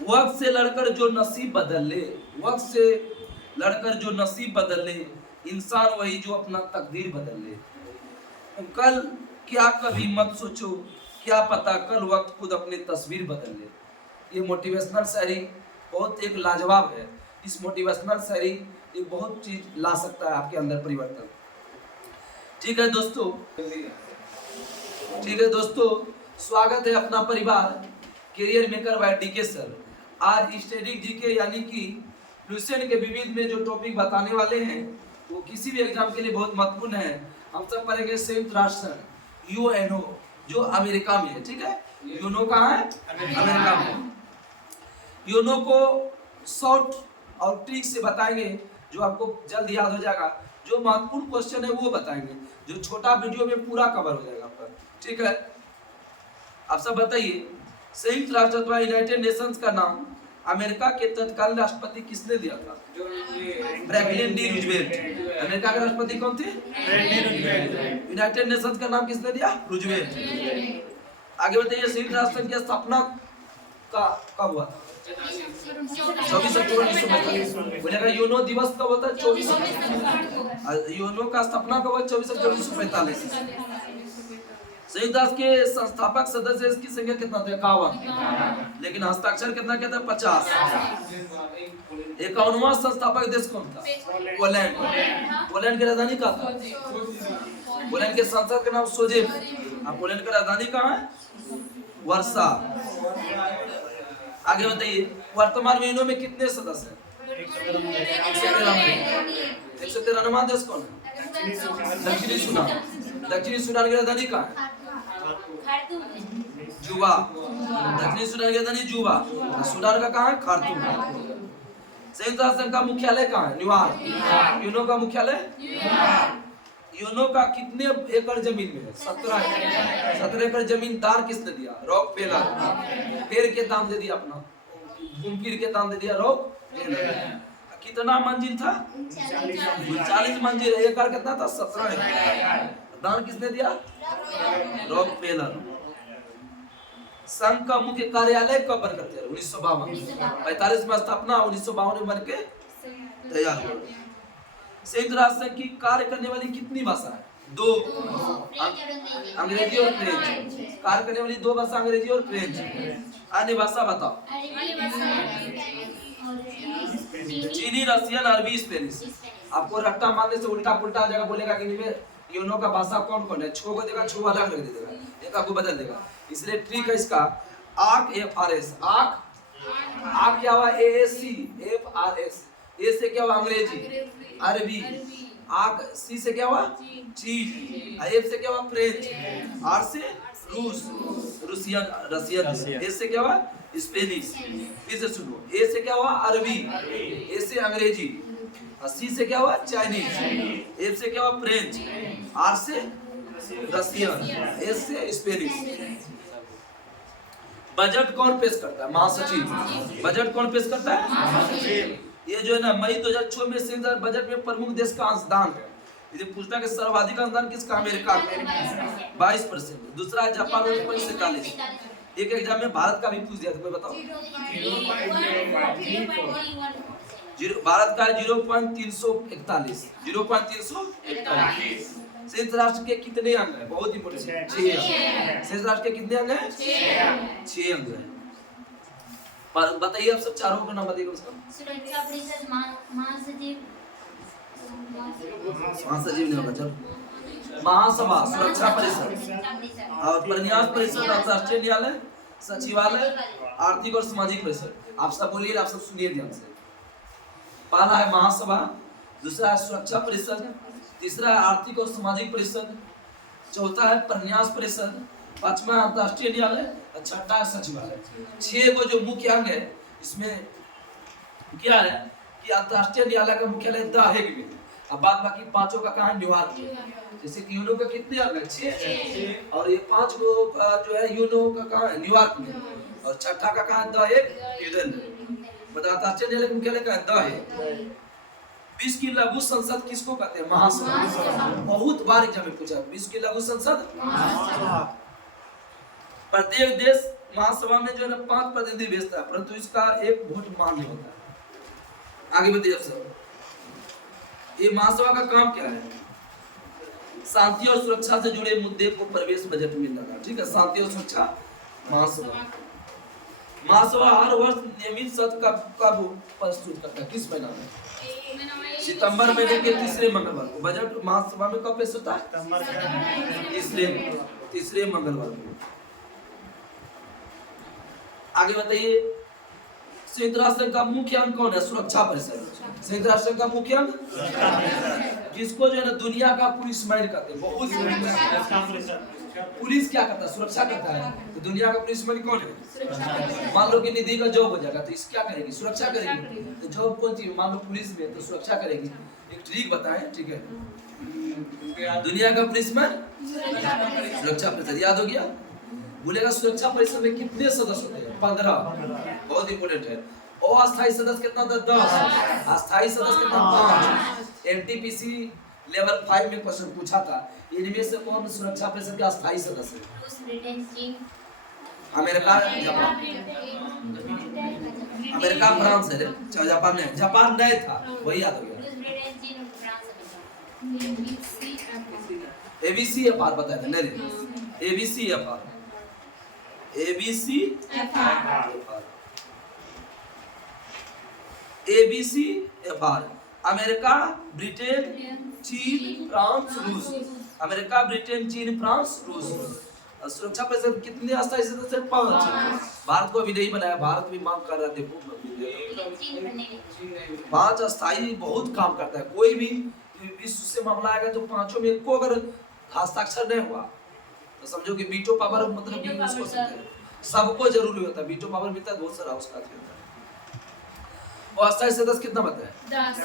वक्त से लड़कर जो नसीब बदल ले, वक्त से लड़कर जो नसीब बदल ले, इंसान वही जो अपना तकदीर बदल ले। तो कल क्या कभी मत सोचो, क्या पता कल वक्त खुद अपनी तस्वीर बदल ले। ये मोटिवेशनल शायरी बहुत एक लाजवाब है। इस मोटिवेशनल शायरी ये बहुत चीज ला सकता है आपके अंदर परिवर्तन। ठीक है दोस्तों, ठीक है दोस्तों, स्वागत है अपना परिवार career maker by DK sir. आज स्टैटिक जीके यानी कि लुसेंट के विविध में जो टॉपिक बताने वाले हैं वो किसी भी एग्जाम के लिए बहुत महत्वपूर्ण है। हम सब पढ़ेंगे संयुक्त राष्ट्र संघ यूएनओ जो अमेरिका में है। ठीक है, यूएनओ कहाँ है? अमेरिका में। यूएनओ को शॉर्ट और ट्रिक से बताएंगे जो आपको जल्द याद हो जाएगा। जो महत्वपूर्ण क्वेश्चन है वो बताएंगे, जो छोटा वीडियो में पूरा कवर हो जाएगा आपका। ठीक है, आप सब बताइए, संयुक्त राष्ट्र अथवा यूनाइटेड नेशंस का नाम अमेरिका के तत्कालीन राष्ट्रपति किसने दिया था? Franklin D Roosevelt. अमेरिका के राष्ट्रपति कौन थे? यूनाइटेड नेशंस का नाम किसने दिया? रूजवेल्ट। आगे बताइए, संयुक्त राष्ट्र संघ की स्थापना का कब हुआ था? 24 अक्टूबर 1945। बोलेगा यूएनओ दिवस कब होता है? 24 अक्टूबर। यूएनओ का स्थापना कब हुआ? 24 अक्टूबर 1945। संयुक्त राष्ट्र के संस्थापक सदस्य की संख्या कितना था? 51। लेकिन हस्ताक्षर कितना क्या था? 50। 51वां संस्थापक देश कौन था? पोलैंड। पोलैंड की राजधानी कहाँ था? पोलैंड के संसद का नाम सोजेफ। पोलैंड की राजधानी कहाँ है? वर्सा। आगे बताइए, वर्तमान में यूएनओ में कितने सदस्य हैं? 193वां देश कौन है? दक्षिणी सूडान। दक्षिणी सूडान की राजधानी कहाँ है? जुबा। दक्षिणी सूडान की राजधानी जुबा। सूडान का कहाँ है? खार्तूम। संयुक्त राष्ट्र संघ का मुख्यालय कहाँ है? न्यूयॉर्क। यूएनओ का मुख्यालय? यूएनओ का कितने एकड़ जमीन में है? 17 एकड़ जमीन दान किसने दिया? रॉकफेलर। पेड़ के दाम दे दिया अपना, घूमफिर के दाम दे दिया रॉकफेलर। कितना मंजिल था? 40 मंजिल। एकड़ कितना था? 17 एकड़। दान किसने दिया? रॉकफेलर। संघ का मुख्य कार्यालय कब बनकर तैयार? 1952। 45 में स्थापना, 1952 में बनके तैयार हुआ। संयुक्त राष्ट्र संघ की कार्य करने वाली कितनी भाषा है? 2, अंग्रेजी और फ्रेंच। कार्य करने वाली 2 भाषा, अंग्रेजी और फ्रेंच। अन्य भाषा बताओ। चीनी, रशियन, अरबी, स्पेनिश। आपको रट्टा मारने से उल्टा पुल्टा जगह बोलेगा कि यूएनओ का भाषा कौन कौन है? छो को देगा, छो अलग रख देगा, एक आपको बदल देगा। इसलिए ट्रिक है इसका, आक FRS। आक क्या हुआ? AAC FRS। ए से क्या हुआ? अंग्रेजी, अरबी। आक सी से क्या हुआ? चीन। एफ से क्या हुआ? फ्रेंच। आर से रूस, रशियन। ए से क्या हुआ? स्पेनिश। फिर से सुनो, ए से क्या हुआ? अरबी। ए से अंग्रेजी। सी से क्या हुआ? चाइनीज। एफ से क्या हुआ? फ्रेंच। आर से रशियन। एस से स्पेनिश। बजट कौन पेश करता है? महासचिव। बजट कौन पेश करता है? महासचिव। ये जो है ना, मई 2006 में संयुक्त बजट में प्रमुख देश का अंशदान है। ये पूछता है कि सर्वाधिक अंशदान किसका? अमेरिका का 22%। दूसरा है जापान 47। एक एग्जाम में भारत का भी पूछ दिया था, कोई बताओ? भारत का 0.341। 0.341। संयुक्त राष्ट्र के कितने अंग हैं? बहुत इंपोर्टेंट, 6 अंग। संयुक्त राष्ट्र के कितने अंग हैं? 6 अंग हैं। बताइए आप सब चारों का नाम बताइए उसका। सुरक्षा परिषद, महासचिव नहीं होगा, चलो। महासभा, सुरक्षा परिषद और प्रन्यास परिषद, अंतर्राष्ट्रीय न्यायालय, सचिवालय, आर्थिक और सामाजिक परिषद। आप सब बोलिए, आप सब सुनिए ध्यान से। पहला है महासभा, दूसरा है सुरक्षा परिषद, तीसरा है आर्थिक और सामाजिक परिषद, चौथा है प्रन्यास परिषद, पांचवा अंतर्राष्ट्रीय न्यायालय, छठा है सचिवालय। 6 को जो मुख्य अंग है इसमें क्या है कि अंतर्राष्ट्रीय न्यायालय का मुख्यालय द हेग में। अब बाद बाकी 5 का कहाँ? न्यूयॉर्क में। जैसे कि यूएनओ का कितने अंग है? 6। और ये 5 को जो है यूएनओ का कहाँ है? न्यूयॉर्क में। और छठा का कहाँ है? द हेग, यूएन में। बता, अंतर्राष्ट्रीय न्यायालय का मुख्यालय कहाँ है? The Hague. विश्व की लघु संसद किसको कहते हैं? महासभा। बहुत बार एग्जाम में पूछा, विश्व की लघु संसद। प्रत्येक देश महासभा में जो है ना 5 प्रतिनिधि भेजता है, परंतु इसका एक वोट मान्य होता है। आगे बताइए सर, ये महासभा का काम क्या है? शांति और सुरक्षा से जुड़े मुद्दे को प्रवेश बजट में लाना। ठीक है, शांति और सुरक्षा महासभा। महासभा हर वर्ष नियमित सत्र का प्रस्तुत करता है। किस महीना में? सितंबर महीने के तीसरे मंगलवार को। बजट महासभा में कब पेश होता है? तीसरे मंगलवार को। आगे बताइए, संयुक्त राष्ट्र का मुख्य अंग कौन है? सुरक्षा परिषद। संयुक्त राष्ट्र का मुख्य अंग, जिसको जो है ना दुनिया का पुलिस माइंड कहते हैं। बहुत पुलिस क्या करता है? सुरक्षा करता है। तो दुनिया का पुलिस माइंड कौन है? मान लो कि निधि का जॉब हो जाएगा तो इस क्या करेगी? सुरक्षा करेगी। तो जॉब कौन सी? मान लो पुलिस में, तो सुरक्षा करेगी। एक ट्रिक बताएं, ठीक है? दुनिया का पुलिस माइंड सुरक्षा परिषद। याद हो गया? बोलेगा सुरक्षा परिषद में कितने सदस्य होते हैं? 15। बहुत इंपोर्टेंट है। अस्थायी सदस्य कितना था? 10। अस्थायी सदस्य कितना? 5। एनटीपीसी लेवल 5 में क्वेश्चन पूछा था, इनमें से कौन सुरक्षा परिषद के अस्थायी सदस्य है? रूस, ब्रिटेन, चीन, अमेरिका, जापान। अमेरिका, फ्रांस है रे। जापान नहीं, जापान नहीं था, वही याद हो गया। रूस, ब्रिटेन, चीन, फ्रांस। एबीसी एफआर बताया था नहीं? ABC FR, ABC FR, ABC FR. America, Britain, चीन, फ्रांस, रूस। अमेरिका, ब्रिटेन, चीन, फ्रांस, रूस। सुरक्षा परिषद कितने अस्थायी सदस्य? 5। भारत को अभी नहीं बनाया, भारत भी मांग कर रहा है। देखो 5 अस्थायी बहुत काम करता है। कोई भी विश्व से मामला आएगा तो 5 में एक को अगर हस्ताक्षर नहीं हुआ तो समझो कि वीटो पावर मतलब यूज कर सकते हैं। सबको जरूरी होता है, वीटो पावर मिलता है बहुत सारा उसका होता है। और अस्थायी सदस्य कितना बताया? 10।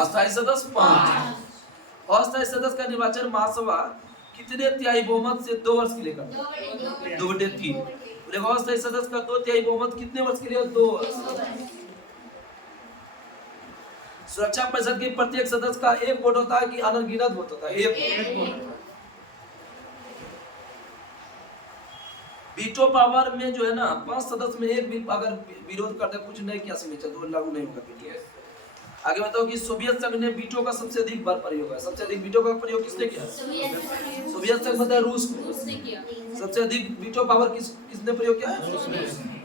अस्थायी सदस्य 5। अस्थायी सदस्य का निर्वाचन महासभा कितने तिहाई बहुमत से 2 वर्ष के लिए करता है? 2/3। देखो अस्थायी सदस्य का 2 तिहाई बहुमत कितने वर्ष के लिए? 2 वर्ष। सुरक्षा परिषद के प्रत्येक सदस्य का एक वोट होता है कि अनगिनत वोट होता है? एक वोट। वीटो पावर में जो है ना 5 सदस्य में एक भी अगर विरोध करते कुछ नहीं किया समझे तो लागू नहीं होगा। आगे बताओ कि सोवियत संघ ने वीटो का सबसे अधिक बार प्रयोग है। सबसे अधिक वीटो का प्रयोग किसने किया? सोवियत संघ मतलब रूस ने किया। सबसे अधिक वीटो पावर किसने प्रयोग किया है?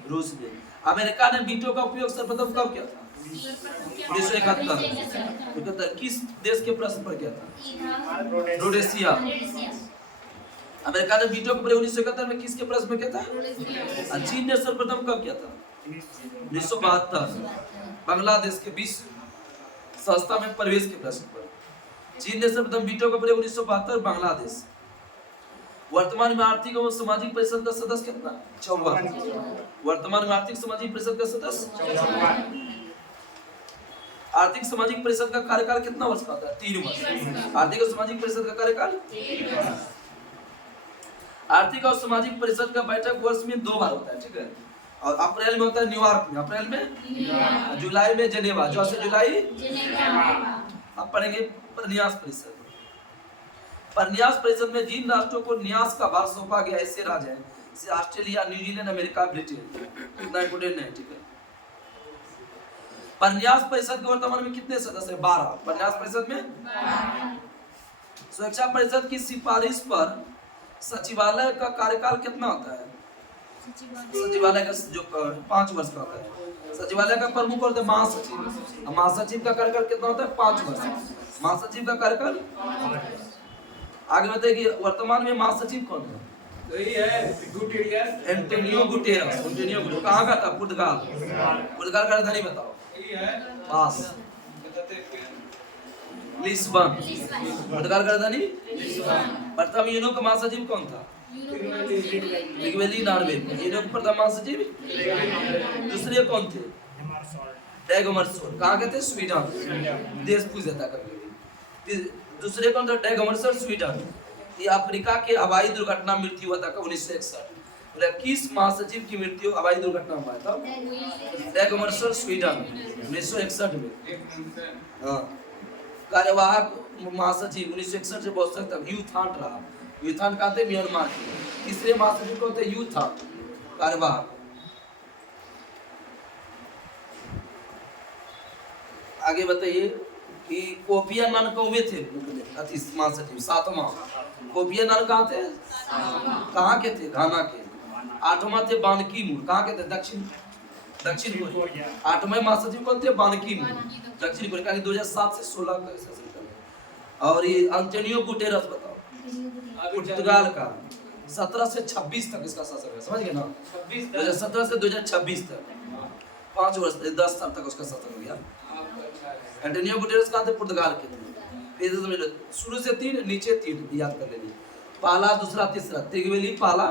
रूस ने। अमेरिका ने वीटो का उपयोग सर्वप्रथम कब किया था? 1971। किस देश के प्रश्न पर किया था? रोडेशिया। अमेरिका ने वीटो का प्रयोग 1971 में किसके प्रश्न में किया था? चीन ने सर्वप्रथम कब किया था? 1972। बांग्लादेश के विश्व संस्था में प्रवेश के प्रश्न पर चीन ने सर्वप्रथम वीटो का प्रयोग 1972। बांग्लादेश। वर्तमान में आर्थिक एवं सामाजिक परिषद का सदस्य कितना? 54। वर्तमान में आर्थिक सामाजिक परिषद का सदस्य 54। आर्थिक सामाजिक परिषद का कार्यकाल कितना वर्ष का होता है? 3 वर्ष। आर्थिक और सामाजिक परिषद का कार्यकाल 3 वर्ष। आर्थिक और सामाजिक परिषद का बैठक वर्ष में 2 बार होता है। ठीक है, और अप्रैल में होता है न्यूयॉर्क में, अप्रैल में, जुलाई में जेनेवा। जो से जुलाई अब पढ़ेंगे परन्यास परिषद। परन्यास परिषद में जिन राष्ट्रों को न्यास का भार सौंपा गया ऐसे राज्य हैं जैसे ऑस्ट्रेलिया, न्यूजीलैंड, अमेरिका, ब्रिटेन। इतना इंपोर्टेंट नहीं। ठीक है, परन्यास परिषद के वर्तमान में कितने सदस्य हैं? 12। परन्यास परिषद में 12। सुरक्षा परिषद की सिफारिश पर सचिवालय का कार्यकाल कितना होता है? सचिवालय का जो 5 वर्ष का होता है। सचिवालय का प्रमुख होता है महासचिव। महासचिव का कार्यकाल कितना होता है? 5 वर्ष। महासचिव का कार्यकाल। आगे बताइए कि वर्तमान में महासचिव कौन है? Antonio Guterres. एंटोनियो गुटेरेस कहाँ का था? पुर्तगाल। पुर्तगाल का राजधानी बताओ? पास लिस्बन। पुर्तगाल का राजधानी लिस्बन। प्रथम यूनो का महासचिव कौन था? लिग्वेली नॉर्वे। यूनो का प्रथम महासचिव। दूसरे कौन थे? डैगमरसोर। कहाँ के थे? स्वीडन। देश पूछ देता कभी। दूसरे कौन था? डैगमरसोर, स्वीडन। ये अफ्रीका के हवाई दुर्घटना मृत्यु हुआ था 1961। किस महासचिव की मृत्यु हवाई दुर्घटना हुआ था? डैगमरसोर, स्वीडन, 1961 में। हाँ, कार्यवाहक महासचिव 1961 से बहुत तक यूथांट रहा। यूथांट कहते हैं म्यांमार के। तीसरे महासचिव को होते यूथांट। कार्यभार। आगे बताइए कि कोफी अन्नान कौवे थे अति महासचिव सातवां। कोफी अन्नान कहाँ थे? कहाँ के थे? घाना के। आठवां थे बान की मून, कहाँ के थे? दक्षिण कोरिया। आठवें महासचिव कौन थे? बान की मून, दक्षिण कोरिया का 2007 से 16 का शासन कर। और ये अंटोनियो गुटेरस बताओ, पुर्तगाल का 17 से 26 तक इसका शासन है, समझ गए ना? 2017 से 2026 तक 5 वर्ष 10 साल तक उसका शासन हो गया। एंटोनियो गुटेरेस कहाँ थे? पुर्तगाल के थे। शुरू से 3 नीचे 3 याद कर लेंगे। पहला दूसरा तीसरा तिगवेली पहला,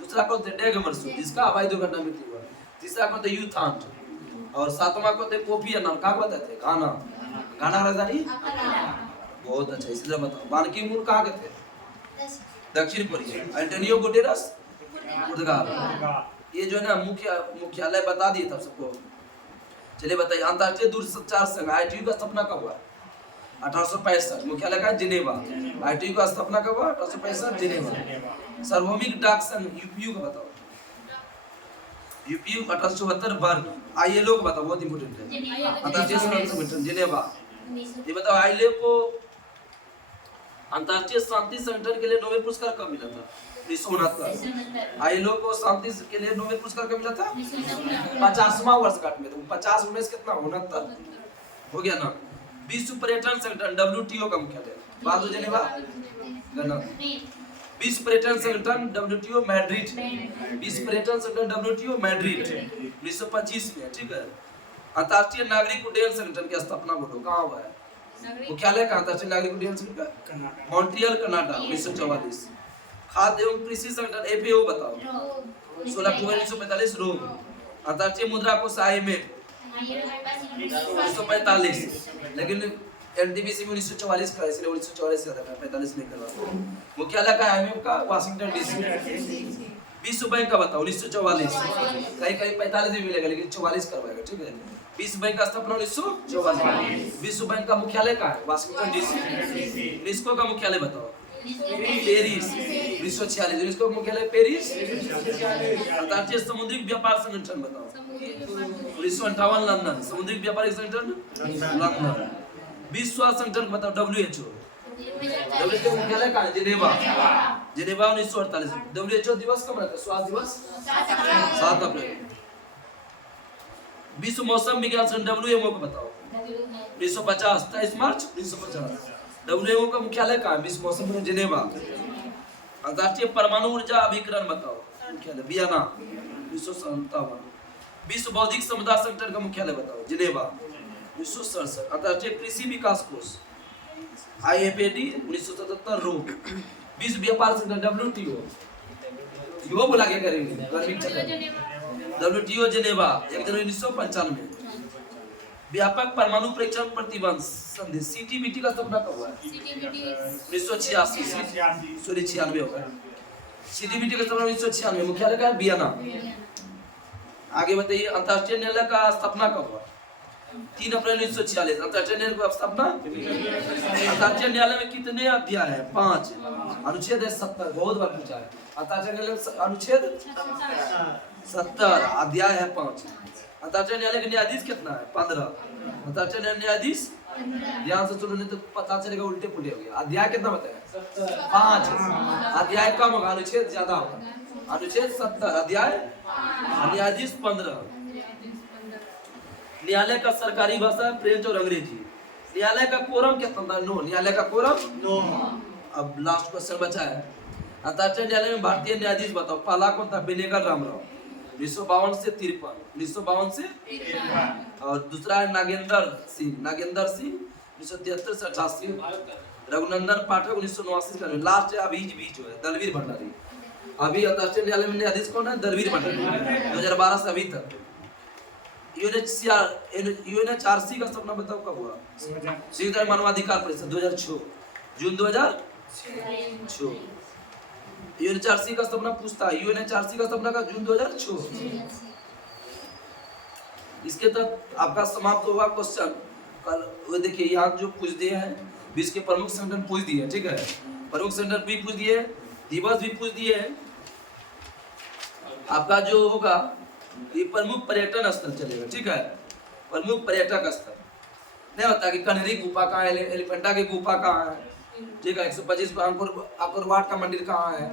दूसरा कौन थे? डेग मरसूद जिसका हवाई दुर्घटना में मृत्यु हुआ। तीसरा कौन थे? यूथांट। और सातवां कौन थे? कोफी अन्नान, कहाँ बताए थे? घाना। घाना का राजधानी बहुत अच्छा, इसी तरह बताओ। बान की मून कहाँ के थे? दक्षिण कोरिया। एंटोनियो गुटेरेस पुर्तगाल। ये जो है ना मुख्यालय बता दिए तब सबको। चलिए बताइए, अंतर्राष्ट्रीय दूरसंचार संघ ITU का स्थापना कब हुआ? 1865। मुख्यालय का जिनेवा। ITU का स्थापना कब हुआ? 1865 जिनेवा। सार्वभौमिक डाक संघ UPU का बताओ। UPU 1874 burn. ILO का बताओ, बहुत इंपोर्टेंट है। अंतर्राष्ट्रीय श्रम संगठन जिनेवा। ये बताओ ILO को अंतर्राष्ट्रीय शांति संगठन के लिए नोबेल पुरस्कार कब मिला था? 1969। ILO को शांति के लिए नोबेल पुरस्कार कब मिला था? 50वां वर्षगांठ में। तो 50 में कितना? 69 हो गया ना। विश्व पर्यटन संगठन WTO का मुख्यालय बाजू जिनेवा गना। विश्व पर्यटन संगठन WTO मैड्रिड। विश्व पर्यटन संगठन WTO मैड्रिड 1925 में, ठीक है। अंतर्राष्ट्रीय नागरिक उड्डयन संगठन की स्थापना बोलो, कहाँ हुआ है? मुख्यालय कहाँ? अंतर्राष्ट्रीय नागरिक उड्डयन संगठन मॉन्ट्रियल कनाडा 1944। खाद्य एवं कृषि संगठन FAO बताओ। 16 अक्टूबर 1945 रोम। अंतर्राष्ट्रीय मुद्रा कोष IMF 1945, लेकिन NDBC में 1944 का, इसलिए 1944 का था, 45 नहीं करवा। मुख्यालय का IMF का वाशिंगटन DC। विश्व बैंक का बताओ 1944। कहीं कहीं 45 भी मिलेगा, लेकिन 44 करवाएगा, ठीक है। विश्व बैंक का स्थापना 1944। विश्व बैंक का मुख्यालय कहाँ है? Washington DC। यूनेस्को का मुख्यालय बताओ। पेरिस 1946। यूनेस्को का मुख्यालय पेरिस। अंतर्राष्ट्रीय समुद्री व्यापार संगठन बताओ। 1958 लंदन। समुद्री व्यापारिक संगठन लंदन। विश्व स्वास्थ्य संगठन बताओ। WHO। WHO मुख्यालय कहाँ है? जिनेवा। जिनेवा 1948। WHO दिवस कब रहता है? स्वास्थ्य दिवस 7 अप्रैल। विश्व मौसम विज्ञान संगठन WMO को बताओ। 1950 23 मार्च 1950। WMO का मुख्यालय कहाँ है? विश्व मौसम विज्ञान जिनेवा। अंतर्राष्ट्रीय परमाणु ऊर्जा अभिकरण बताओ। मुख्यालय वियना 1957। विश्व बौद्धिक समुदाय संगठन का मुख्यालय बताओ। जिनेवा 1967। अंतर्राष्ट्रीय कृषि विकास कोष IFAD 1977 रोम। विश्व व्यापार संगठन WTO। यो बोला क्या करेंगे? WTO जिनेवा 1 जनवरी 1995। व्यापक परमाणु परीक्षण प्रतिबंध संधि CTBT का स्थापना कब हुआ है? 1986। सॉरी 96 होगा। CTBT का स्थापना 1996। मुख्यालय का वियना। आगे बताइए, अंतर्राष्ट्रीय न्यायालय का स्थापना कब हुआ? 3 अप्रैल 1946। अंतर्राष्ट्रीय न्यायालय की स्थापना। अंतर्राष्ट्रीय न्यायालय में कितने अध्याय है? 5। अनुच्छेद है 70। बहुत बार पूछा है। अंतर्राष्ट्रीय न्यायालय अनुच्छेद 70, अध्याय है 5। अंतर्राष्ट्रीय न्यायालय के न्यायाधीश कितना है? 15। अंतर्राष्ट्रीय न्यायाधीश, ध्यान से सुनो नहीं तो पता चलेगा उल्टे पुल्टे हो गया। अध्याय कितना बताया? 5। अध्याय कम होगा, अनुच्छेद ज्यादा होगा। अनुच्छेद 70, अध्याय, न्यायाधीश 15। न्यायालय का सरकारी भाषा है फ्रेंच और अंग्रेजी। न्यायालय का कोरम कितना था? 9। न्यायालय का कोरम 9। अब लास्ट क्वेश्चन बचा है। अंतर्राष्ट्रीय न्यायालय में भारतीय न्यायाधीश बताओ। पहला कौन था? बेनेगल रामराव 1952 से 53। 1952 से 53। और दूसरा है नागेंद्र सिंह 1973 से 88। रघुनंदन पाठक 1989 से। लास्ट है अभी जो है दलवीर भंडारी। अभी अंतर्राष्ट्रीय न्यायालय में न्यायाधीश कौन है? दलवीर भंडारी 2012 से अभी तक। UNHRC का स्थापना बताओ कब हुआ? संयुक्त मानवाधिकार परिषद 2006 जून 2006। UNHRC का स्थापना पूछता है। UNHRC का स्थापना का जून 2006। इसके तक आपका समाप्त होगा क्वेश्चन। कल वो देखिए यहाँ जो पूछ दिए हैं, विश्व के प्रमुख संगठन पूछ दिए, ठीक है। प्रमुख संगठन भी पूछ दिए, दिवस भी पूछ दिए, आपका जो होगा ये प्रमुख पर्यटन स्थल चलेगा, ठीक है, प्रमुख पर्यटक स्थल। नहीं होता कि कन्हरी गुफा कहाँ है, एलिफेंटा की गुफा कहाँ है, ठीक है, 125 अंकुरवाट का मंदिर कहाँ है,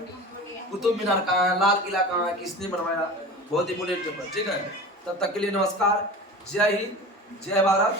कुतुब मीनार कहाँ है, लाल किला कहाँ है, किसने बनवाया, बहुत इंपोर्टेंट पेपर, ठीक है। तब तक के लिए नमस्कार, जय हिंद, जय भारत।